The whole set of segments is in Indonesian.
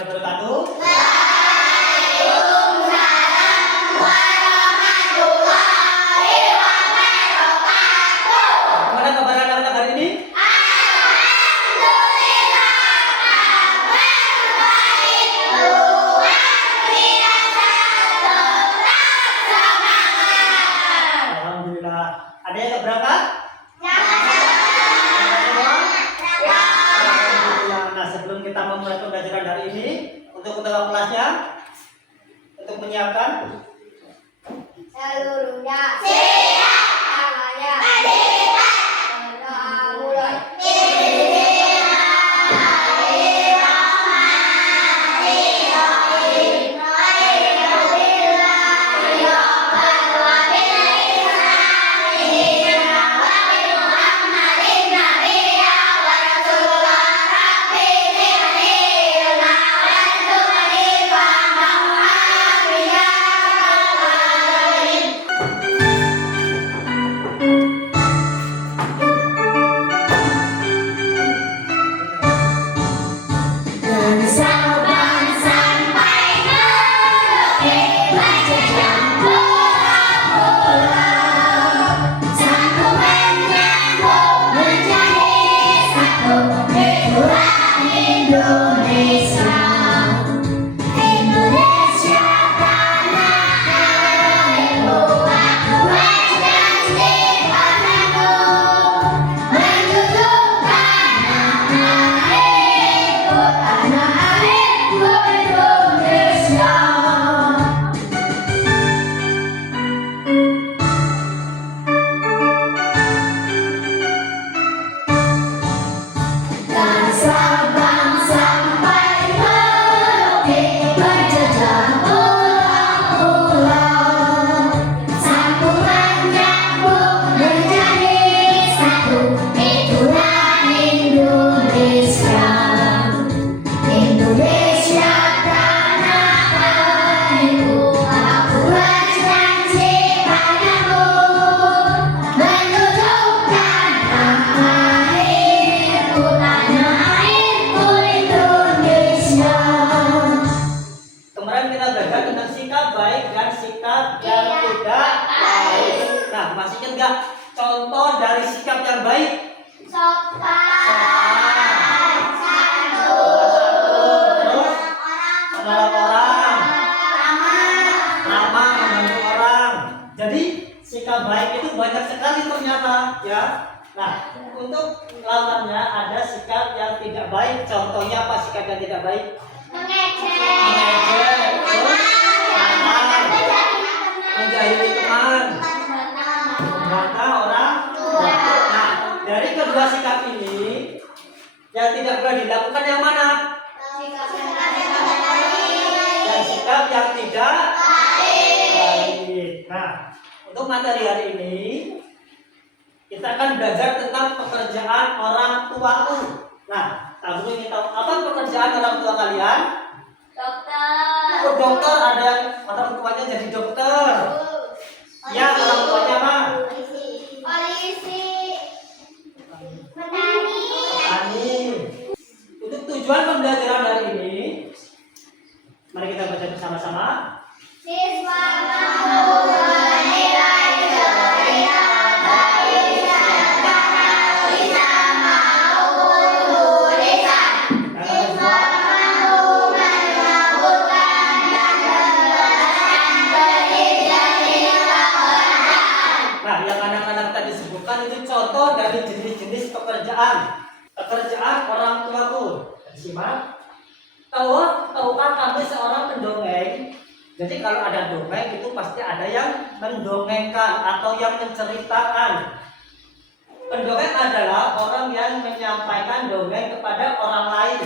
warahmatullahi wabarakatuh. Waalaikumsalam warahmatullahi wabarakatuh. Gimana kabar anak-anak hari ini? Alhamdulillah, kabar baik. Luar biasa, tetap semangat. Alhamdulillah. Ada yang nggak berangkat? Nah, sebelum kita memulai pembelajaran hari ini, untuk ketua kelasnya, untuk menyiapkan Seluruhnya siap. Tangannya berdiri. Mulai. Dari Sabang sampai Merauke, berjejak pulau-pulau, satu menyambung menjadi satu, itulah Indonesia. Indonesia tanah airku, aku berjanji padamu, menjunjung tanah airku, tanah airku Indonesia. Dari Sabang sampai Merauke, berjejak pulau-pulau, satu menyambung menjadi satu, itulah Indonesia. Indonesia tanah airku, aku berjanji padamu, menjunjung tanah airku, tanah airku Indonesia. kemarin kita belajar tentang sikap baik dan sikap yang tidak baik. Nah, masih ingat nggak contoh dari sikap yang baik? Sopan, Terus menolong orang, ramah membantu orang. Jadi sikap baik itu banyak sekali ternyata, ya. Nah, untuk lawannya ada sikap yang tidak baik. Contohnya apa sikap yang tidak baik? Mengejek, terus nakal, menjahili teman, membantah orang. Nah, dari kedua sikap ini yang tidak boleh dilakukan yang mana? Yang sikap yang tidak baik. Nah, untuk materi hari ini kita akan belajar tentang pekerjaan orang tuaku. Nah, kamu ingin tahu apa pekerjaan orang tua kalian? Dokter. Oh, dokter, ada yang orang tuanya jadi dokter. Ya, orang tuanya apa? Polisi. Petani. Petani. Untuk tujuan pembelajaran hari ini, mari kita baca bersama-sama. Siswa mau menilai ceria, baik secara lisan maupun tulisan. Siswa mau menyebutkan dan menjelaskan jenis-jenis pekerjaan. Nah, yang anak-anak tadi sebutkan itu contoh dari jenis-jenis pekerjaan. Pekerjaan orang tuaku. Simak. Tahukah kami seorang pendongeng? Jadi kalau ada dongeng itu pasti ada yang mendongengkan atau yang menceritakan. Pendongeng adalah orang yang menyampaikan dongeng kepada orang lain.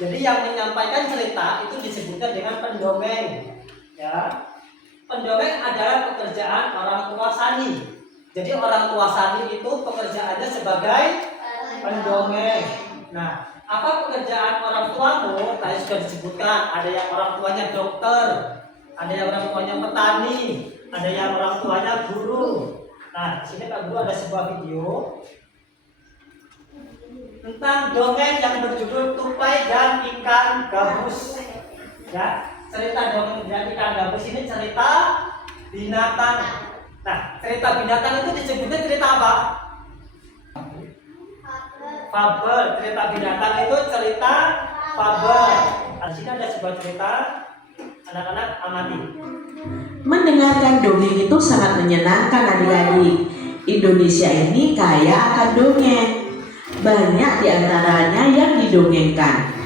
Jadi yang menyampaikan cerita itu disebutkan dengan pendongeng. Ya. Pendongeng adalah pekerjaan orang tua sani. Jadi orang tua sani itu pekerjaannya sebagai pendongeng. Nah, apa pekerjaan orang tuamu? Tadi sudah disebutkan, ada yang orang tuanya dokter, ada yang orang tuanya petani, ada yang orang tuanya guru. Nah, di sini Pak Guru ada sebuah video. tentang dongeng yang berjudul Tupai dan Ikan Gabus. Ya, cerita dongeng dan ikan gabus ini cerita binatang. Nah, cerita binatang itu disebutnya cerita apa? Fabel. Cerita binatang itu cerita fabel. Di sini ada sebuah cerita, anak-anak amati. Mendengarkan dongeng itu sangat menyenangkan adik-adik. Indonesia ini kaya akan dongeng. Banyak diantaranya yang didongengkan.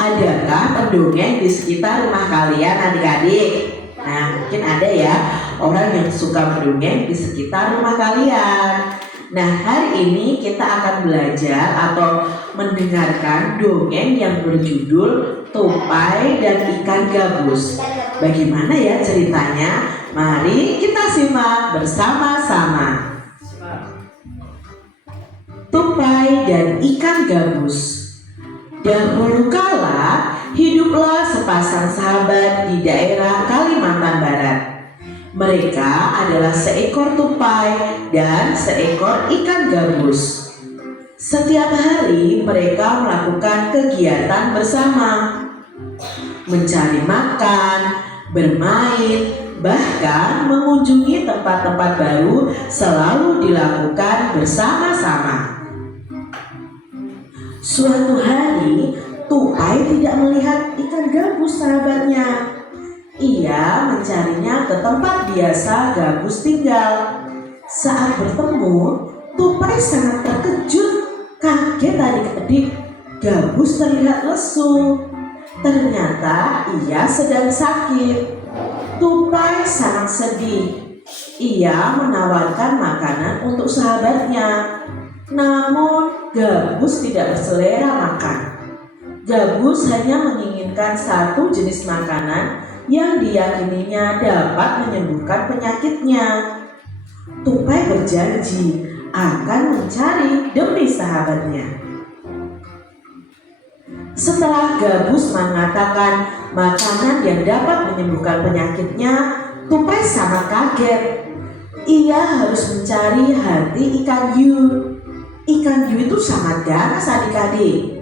Adakah pendongeng di sekitar rumah kalian adik-adik? Nah, mungkin ada ya orang yang suka mendongeng di sekitar rumah kalian. Nah, hari ini kita akan belajar atau mendengarkan dongeng yang berjudul Tupai dan Ikan Gabus. Bagaimana ya ceritanya? Mari kita simak bersama-sama. Tupai dan Ikan Gabus. Dahulu kala, hiduplah sepasang sahabat di daerah Kalimantan Barat. Mereka adalah seekor tupai dan seekor ikan gabus. Setiap hari mereka melakukan kegiatan bersama, mencari makan, bermain, bahkan mengunjungi tempat-tempat baru selalu dilakukan bersama-sama. Suatu hari, tupai tidak melihat ikan gabus sahabatnya. Ia mencarinya ke tempat biasa gabus tinggal. Saat bertemu, tupai sangat terkejut. Kaget adik-adik, gabus terlihat lesu. Ternyata ia sedang sakit. Tupai sangat sedih. Ia menawarkan makanan untuk sahabatnya. Namun gabus tidak berselera makan. Gabus hanya menginginkan satu jenis makanan yang diyakininya dapat menyembuhkan penyakitnya. Tupai berjanji akan mencari demi sahabatnya. Setelah gabus mengatakan makanan yang dapat menyembuhkan penyakitnya, tupai sangat kaget. Ia harus mencari hati ikan hiu. Ikan hiu itu sangat ganas adik-adik.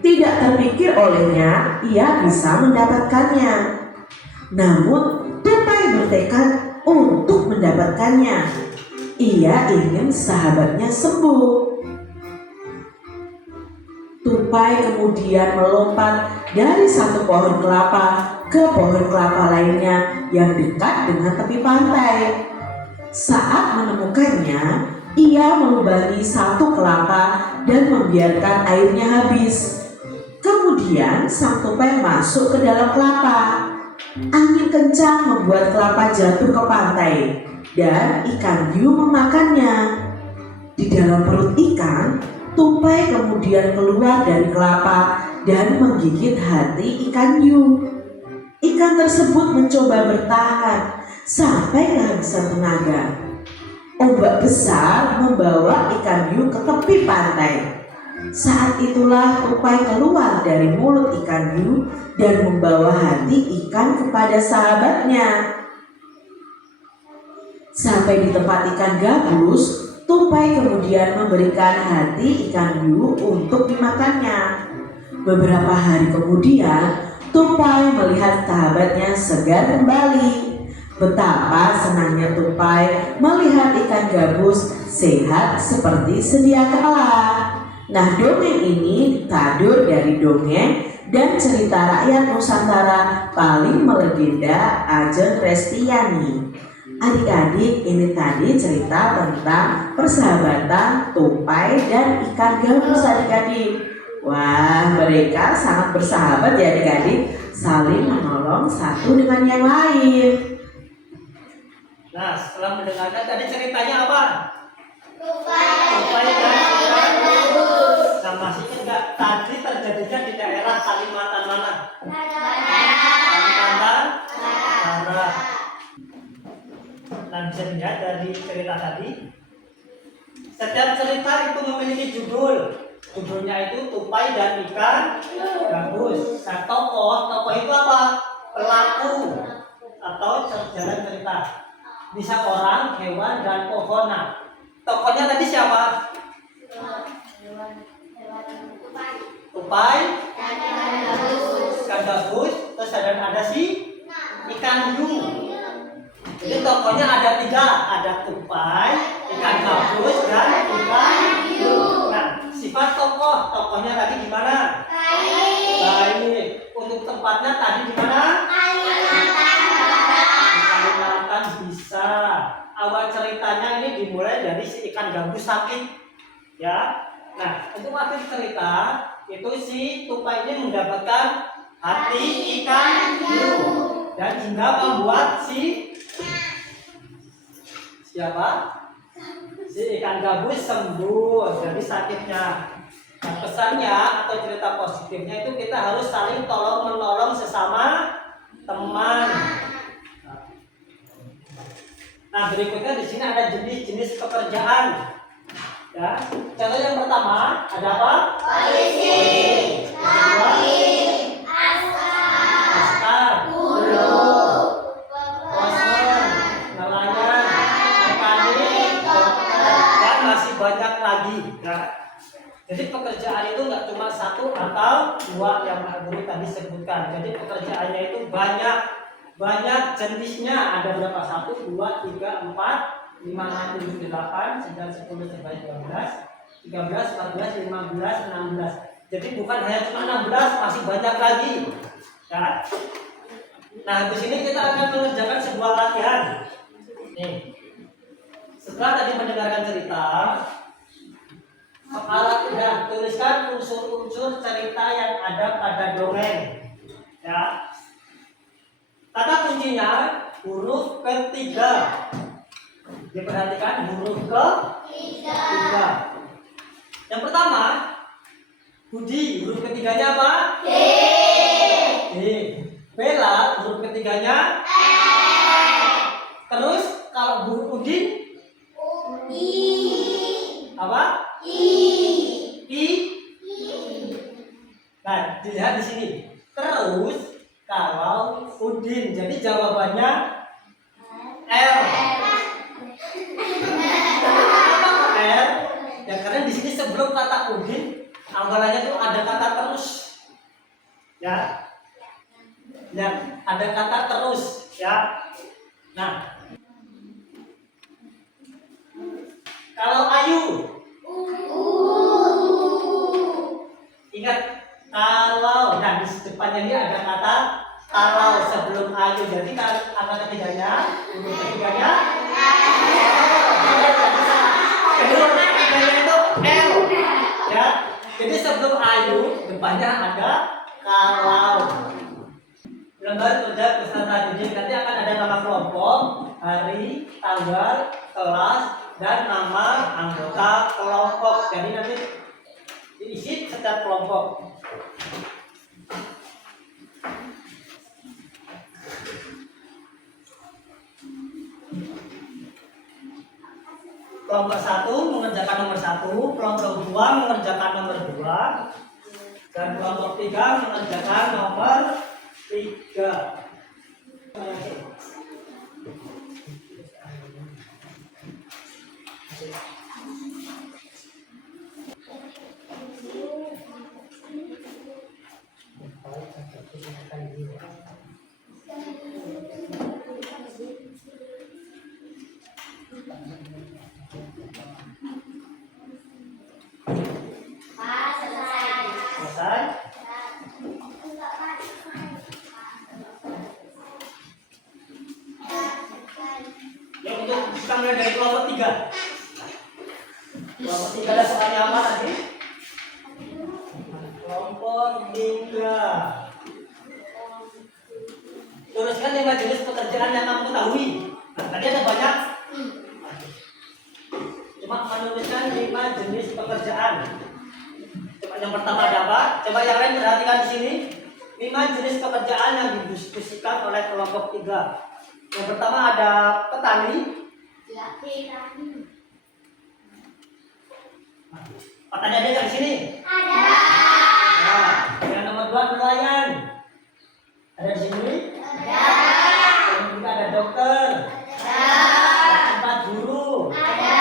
Tidak terpikir olehnya ia bisa mendapatkannya. Namun tupai bertekad untuk mendapatkannya. Ia ingin sahabatnya sembuh. Tupai kemudian melompat dari satu pohon kelapa ke pohon kelapa lainnya yang dekat dengan tepi pantai. Saat menemukannya, ia melubangi satu kelapa dan membiarkan airnya habis. Kemudian sang tupai masuk ke dalam kelapa. Angin kencang membuat kelapa jatuh ke pantai dan ikan hiu memakannya. Di dalam perut ikan, tupai kemudian keluar dari kelapa dan menggigit hati ikan hiu. Ikan tersebut mencoba bertahan sampai kehabisan tenaga. Ombak besar membawa ikan hiu ke tepi pantai. Saat itulah tupai keluar dari mulut ikan hiu dan membawa hati ikan kepada sahabatnya. Sampai di tempat ikan gabus, tupai kemudian memberikan hati ikan hiu untuk dimakannya. Beberapa hari kemudian, tupai melihat sahabatnya segar kembali. Betapa senangnya tupai melihat ikan gabus sehat seperti sedia kala. Nah, dongeng ini ditadur dari dongeng dan cerita rakyat Nusantara paling melegenda Ajeng Restiani. Adik-adik, ini tadi cerita tentang persahabatan tupai dan ikan gabus adik-adik. Wah, mereka sangat bersahabat ya adik-adik, saling menolong satu dengan yang lain. Nah, setelah mendengarkan tadi ceritanya apa? Tupai dan ikan gabus. Nah, masih ingat nggak? Tadi terjadinya di daerah Kalimantan mana? Kalimantan Barat. Nah, bisa dilihat dari cerita tadi, setiap cerita itu memiliki judul. Judulnya itu Tupai dan Ikan Gabus. Nah, tokoh itu apa? Pelaku atau jalan cerita. Bisa orang, hewan, dan pohon. Nah, tokohnya tadi siapa? tupai, ikan gabus, terus ada si ikan hiu. Jadi tokohnya ada 3, ada tupai, ikan gabus, dan ikan hiu. Nah, sifat tokohnya tadi gimana? Baik. Untuk tempatnya tadi di mana? Di Kalimantan bisa. Awal ceritanya ini dimulai dari si ikan gabus sakit, ya. Nah, untuk akhir cerita itu si tupai ini mendapatkan hati ikan hiu dan hingga membuat siapa? Si ikan gabus sembuh dari sakitnya. Nah, pesannya atau cerita positifnya itu kita harus saling tolong menolong sesama teman. Nah, berikutnya di sini ada jenis-jenis pekerjaan. Ya, contoh yang pertama ada apa? Polisi, hakim, Askar, guru, postman, nelayan, mekanik, dokter, dan masih banyak lagi. Nah, jadi pekerjaan itu nggak cuma 1 atau 2 yang Pak Guru tadi sebutkan. Jadi pekerjaannya itu banyak jenisnya. Ada berapa? 1, 2, 3, 4, 5, 6, 7, 8, 9, 10, 11, 12, 13, 14, 15, 16. Jadi bukan hanya cuma 16, masih banyak lagi. Ya. Nah, di sini kita akan mengerjakan sebuah latihan. Nih. Setelah tadi mendengarkan cerita, dan tuliskan unsur-unsur cerita yang ada pada dongeng. Ya. Kata kuncinya huruf ketiga. Diperhatikan huruf ketiga. Yang pertama, Budi, huruf ketiganya apa? D. Bella, huruf ketiganya Terus kalau huruf Udin apa? I. Nah, dilihat di sini. Terus kalau Udin, jadi jawabannya R. Kenapa R? Ya karena di sini sebelum kata Udin, awalannya tuh ada kata terus. Ya. Ya, ada kata terus, ya. Nah, kalau Ayu, ingat kalau, nah di depannya ini ada kata kalau sebelum Ayu, jadi kata ketiganya, huruf ketiganya, kedua ketiganya itu L, ya. Jadi sebelum Ayu, depannya ada kalau. Lembar kerja peserta didik nanti akan ada nama kelompok, hari, tanggal, kelas, dan nama anggota kelompok. Jadi nanti diisi setiap kelompok. Kelompok 1 mengerjakan nomor 1, kelompok 2 mengerjakan nomor 2, dan kelompok 3 mengerjakan nomor 3. Selesai? Ya, untuk kita mulai dari kelompok 3. Kelompok 3 ada soalnya apa tadi? Kelompok 3. Tuliskan 5 jenis pekerjaan yang kamu ketahui. Nah, tadi ada banyak. Cuma menuliskan 5 jenis pekerjaan. Coba yang pertama ada apa? Coba yang lain perhatikan di sini. 5 jenis pekerjaan yang didiskusikan oleh kelompok 3. Yang pertama ada petani. Petani ada nggak di sini? Ada. Nah, yang nomor 2 nelayan. Ada di sini? Ada. Yang ketiga ada dokter. Ada. Yang keempat guru. Ada.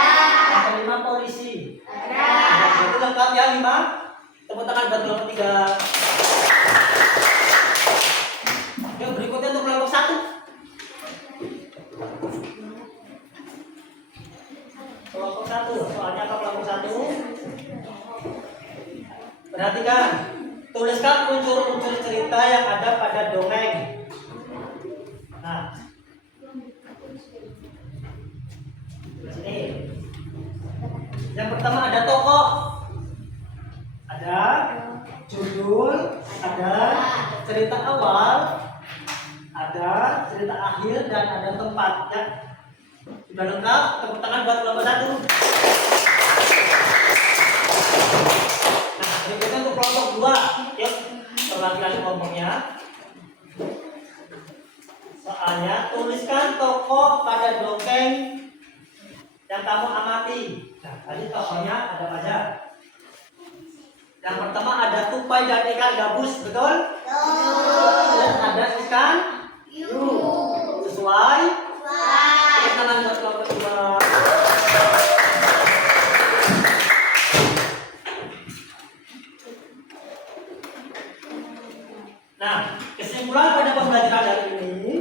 Yang kelima polisi. Ada. Nah, itu lengkap ya 5. Nah, di sini. Yang pertama ada tokoh, ada judul, ada cerita awal, ada cerita akhir, dan ada tempat. Ya, sudah lengkap. Tepuk tangan buat kelompok 1. Nah, berikutnya untuk kelompok 2. Yuk, perhatikan kelompoknya. Soalnya tuliskan tokoh pada dongeng yang kamu amati. Nah, tadi tokohnya ada apa aja? Yang pertama ada tupai dan ikan gabus, betul? Dan ada ikan hiu. Sesuai? Tepuk tangan buat kelompok 2. Nah, kesimpulan pada pembelajaran hari ini,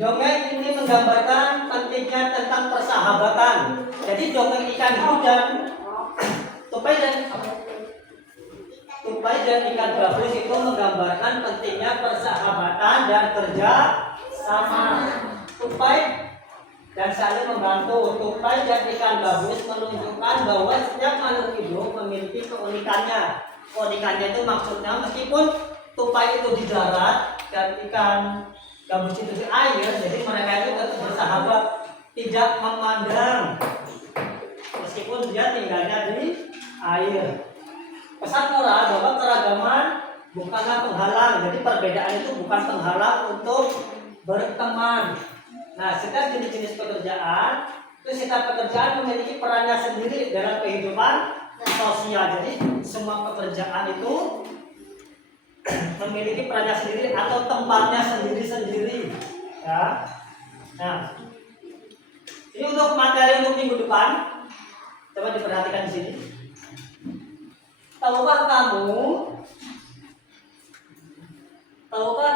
dongeng ini menggambarkan pentingnya tentang persahabatan. Jadi dongeng ikan hiu dan tupai dan ikan gabus itu menggambarkan pentingnya persahabatan dan kerja sama. Tupai dan saling membantu. Tupai dan ikan gabus menunjukkan bahwa setiap makhluk hidup memiliki keunikannya. Keunikannya itu maksudnya meskipun tupai itu di darat dan ikan gabus itu di air, jadi mereka itu tetap bersahabat, tidak memandang meskipun dia tinggalnya di air. Pesan moral bahwa keragaman bukanlah penghalang, jadi perbedaan itu bukan penghalang untuk berteman. Nah, setiap jenis-jenis pekerjaan itu setiap pekerjaan memiliki perannya sendiri dalam kehidupan sosial. Jadi semua pekerjaan itu memiliki perannya sendiri atau tempatnya sendiri-sendiri. Ya. Nah, ini untuk materi untuk minggu depan. Coba diperhatikan di sini. Tahukah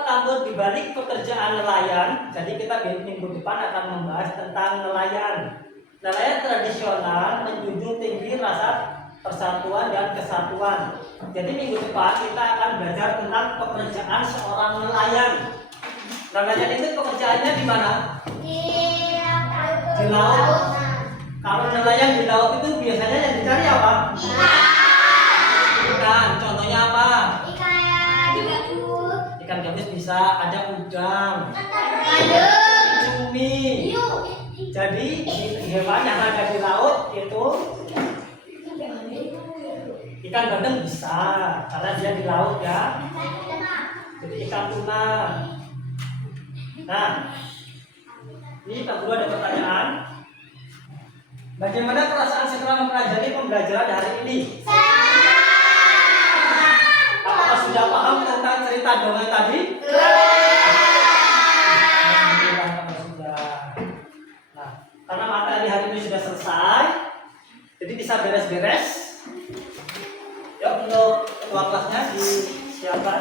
kamu di balik pekerjaan nelayan? Jadi kita minggu depan akan membahas tentang nelayan. Nelayan tradisional menjunjung tinggi rasa persatuan dan kesatuan. Jadi minggu depan kita akan belajar tentang pekerjaan seorang nelayan. Nelayan itu pekerjaannya di mana? Di laut. Kalau nelayan di laut itu biasanya yang dicari apa? Ikan. Contohnya apa? Ikan gabus bisa, ada udang, cumi. Jadi hewan yang ada di laut itu ikan bandeng bisa, karena dia di laut ya. Jadi ikan tuna. Nah, ini Pak Guru ada pertanyaan. Bagaimana perasaan setelah mempelajari pembelajaran hari ini? Apakah sudah paham tentang cerita dongeng tadi? Nah, karena materi hari ini sudah selesai, jadi bisa beres-beres. Yuk, untuk ketua kelasnya disiapkan.